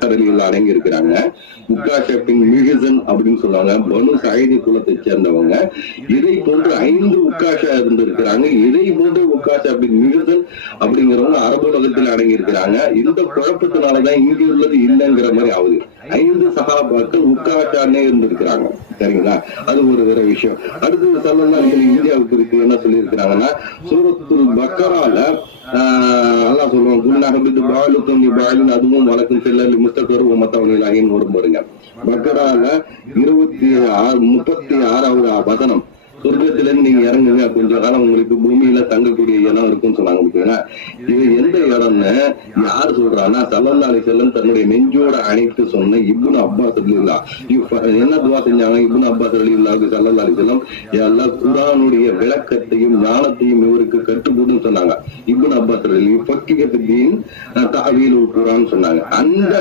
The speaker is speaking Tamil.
அடங்கி இருக்கிறாங்க. உக்காஷ் மிகிசன் அப்படின்னு சொல்லுவாங்க. பனு சாயிதி குலத்தை சேர்ந்தவங்க. இதை போன்று 5 உக்காஷா இருந்திருக்கிறாங்க. இதை போன்று உக்காஷ் மிகிசன் அப்படிங்கிறவங்க அரபு உலகத்தில் அடங்கி இருக்கிறாங்க. இந்த குழப்பத்தினாலதான் இங்க உள்ளது இல்லைங்கிற மாதிரி ஆகுது. 5 சகாபாக்கள் உக்காஷானே இருந்திருக்கிறாங்க. சரிங்களா? அது ஒரு வேற விஷயம். அடுத்தது சொல்லலாம் இந்தியாவுக்கு இருக்கு என்ன சொல்லி இருக்கிறாங்கன்னா, சூரத்துல் பக்கரால அல்லாஹ் சொல்லுவாங்க, குன்னாஹபிது பாலுக்கும் பாலின் அதுவும் வழக்கும் செல்லல் முஸ்தகர் மத்தவங்களாகின்னு வரும் பாருங்க. பக்கரால 36வது வசனம், சொர்க்கத்திலிருந்து நீங்க இறங்குங்க, கொஞ்ச காலம் உங்களுக்கு பூமியில தங்கக்கூடிய இடம் இருக்குன்னு சொன்னாங்க. இது எந்த இடம்னு யார் சொல்றான்னா, ஸல்லல்லாஹு அலைஹி வஸல்லம் தன்னுடைய நெஞ்சோட அணைத்து சொன்ன இப்னு அப்பாஸ் ரலியல்லாஹு என்ன துவா செஞ்சாங்க? இப்னு அப்பாஸ் ரலியல்லாஹு ஸல்லல்லாஹு அலைஹி வஸல்லம் அல்லாஹ் குர்ஆனுடைய விளக்கத்தையும் ஞானத்தையும் இவருக்கு கற்றுக்கொடுன்னு சொன்னாங்க. இப்னு அப்பாஸ் ரலியல்லாஹு ஃபக்கிஹ ஃபித்தீன் தஅவீலுல் குர்ஆன் சொன்னாங்க. அந்த